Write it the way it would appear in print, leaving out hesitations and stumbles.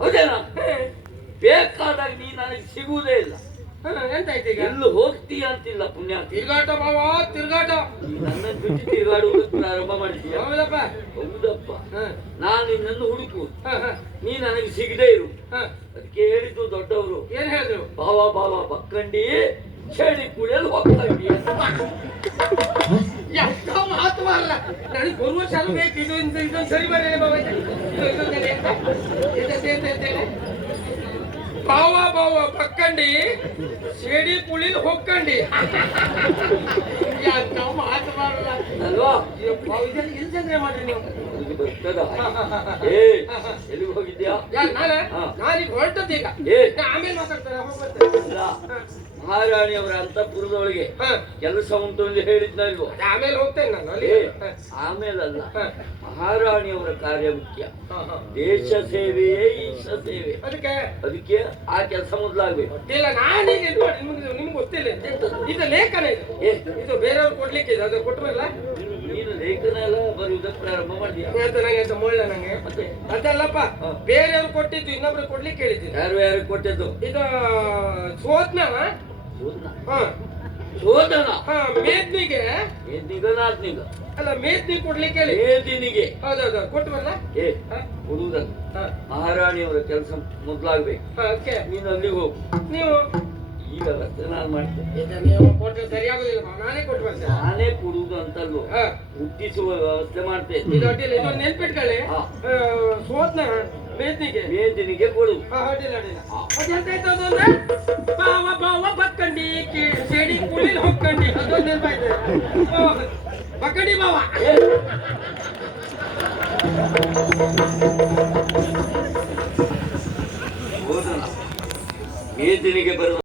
ಹೌದೇನಾ? ಬೇಕಾದಾಗ ನೀ ನನಗೆ ಸಿಗುವುದೇ ಇಲ್ಲ. ಎಂತಾಯ್ತು ಈಗ? ಎಲ್ಲೂ ಹೋಗ್ತೀಯ ಅಂತಿಲ್ಲ ಪುಣ್ಯ. ತಿರ್ಗಾಟ ಬಾವ, ತಿರ್ಗಾಟ. ನನ್ನನ್ನು ಬಿಟ್ಟು ತಿರುಗಾಡುವುದಕ್ಕೆ ಪ್ರಾರಂಭ ಮಾಡಿದ್ದೀಯ. ಹೌದಪ್ಪ. ಹೌದಪ್ಪ. ನಾನು ನಿನ್ನನ್ನು ಹುಡುಕು, ನೀ ನನಗೆ ಸಿಗದೇ ಇರು. ಅದಕ್ಕೆ ಹೇಳಿದ್ದು ದೊಡ್ಡವರು. ಏನ್ ಹೇಳಿದ್ರು? ಬಾವ ಬಾವ ಬಕ್ಕಂಡಿ ಚಳಿ ಕುಡಿಯಲು ಹೋಗ್ತಾಂಡಿ. ಎಂತ ಮಾತು ಅಲ್ಲ. ನನಗೆ ಬರುವ ಚಾಲು ಬೇಕು. ಇದೊಂದು ಸರಿ ಬರಲಿ ಬಾವ. ಬಾವ ಬಾವ ಬಕ್ಕಂಡಿ ಸೇಡಿ ಪುಳಿ ಹೊಕ್ಕಂಡಿ. ಎಂತ ಮಾತು ಬರಲ್ಲ ಅಲ್ವಾ? ಎಲ್ಲಿ ಚಂದ್ರೆ ಮಾಡ್ರಿ ನೀವು? ಬರ್ತದ. ಎಲ್ಲಿಗೆ ಹೋಗಿದ್ಯಾ? ನಾನೀಗ ಹೊರಟದ್ದೀಗ. ಆಮೇಲೆ ಮಾತಾಡ್ತಾರೆ. ಮಹಾರಾಣಿಯವರ ಅಂತಃಪುರದೊಳಗೆ ಕೆಲಸ ಉಂಟು ಎಂದು ಹೇಳಿದ್ನಲ್ವೋ? ಆಮೇಲೆ ಹೋಗ್ತೇನೆ ನಾನು ಅಲ್ಲಿ. ಆಮೇಲಲ್ಲ, ಮಹಾರಾಣಿಯವರ ಕಾರ್ಯ ಮುಖ್ಯ. ದೇಶ ಸೇವೆಯೇ ಈಶ ಸೇವೆ. ಅದಕ್ಕೆ ಆ ಕೆಲಸ ಮೊದಲಾಗ್ಬೇಕು. ಇಲ್ಲ ನಾನೀಗ ನಿಮ್ಗೆ ಗೊತ್ತಿಲ್ಲ. ಇದು ಲೇಖನ ಇದು ಬೇರೆಯವ್ರು ಕೊಡ್ಲಿಕ್ಕೆ ಇದೆ. ಅದು ಕೊಟ್ಟರಲ್ಲ ನೀನು ಲೇಖನ ಎಲ್ಲ ಬರುವುದಕ್ಕೆ ಪ್ರಾರಂಭ ಮಾಡಿದ್ಯಾ? ನಂಗೆ ಮೊಳ್ಳೆ ನಂಗೆ ಅದಲ್ಲಪ್ಪ. ಬೇರೆಯವ್ರು ಕೊಟ್ಟಿದ್ದು ಇನ್ನೊಬ್ರು ಕೊಡ್ಲಿಕ್ಕೆ ಹೇಳಿದ್ದೀನಿ. ಯಾರು ಕೊಟ್ಟಿದ್ದು? ಇದು ಸೋದ್ನ ಶೋಧನ ಮೇದ್ನಿಗೆ. ನಾತ್ನಿಗ ಅಲ್ಲ ಮೇದ್ನಿ ಕೊಡ್ಲಿಕ್ಕೆ ಹೇಳಿ. ಮೇದಿನಿಗೆ. ಹೌದೌದು ಕೊಟ್ಟವಲ್ಲ. ಕೊಡುವುದಲ್ಲ, ಮಹಾರಾಣಿಯವರ ಕೆಲಸ ಮೊದಲಾಗ್ಬೇಕು. ಅದಕ್ಕೆ ನೀನು ಅಲ್ಲಿಗೆ ಹೋಗು. ನೀವು ಈಗ ವ್ಯವಸ್ಥೆ ನಾನು ಮಾಡ್ತೇನೆ. ನೀವು ಕೊಟ್ಟರೆ ಸರಿಯಾಗುದಿಲ್ಲ. ನಾನೇ ಕೊಟ್ಟು ಬರ್ತೇನೆ. ನಾನೇ ಕೊಡುವುದು ಅಂತಲ್ವ, ಹುಟ್ಟಿಸುವ ವ್ಯವಸ್ಥೆ ಮಾಡ್ತೇನೆ. ಇದೊಂದು ನೆನ್ಪಿಟ್ಕೊಳ್ಳಿ. ಸೋದ್ನ ಮೇದಿನಿಗೆ ಕೊಡು. ಅಡ್ಡಿಲ್ಲ ಅಡ್ಡಿಲ್ಲ. ಅದೆಂತಾಯ್ತು ಅದೊಂದು ಬಾವ ಬಾವ ಬಕ್ಕಂಡಿ ಸೇಡಿ ಕುಳಿಲ್ ಹೊಕ್ಕಂಡಿ. ಅದೊಂದು ನೆನಪಾಯ್ತು. ಬಕ್ಕಂಡಿ ಬಾವ. ಮೇದಿನಿಗೆ ಬರುವ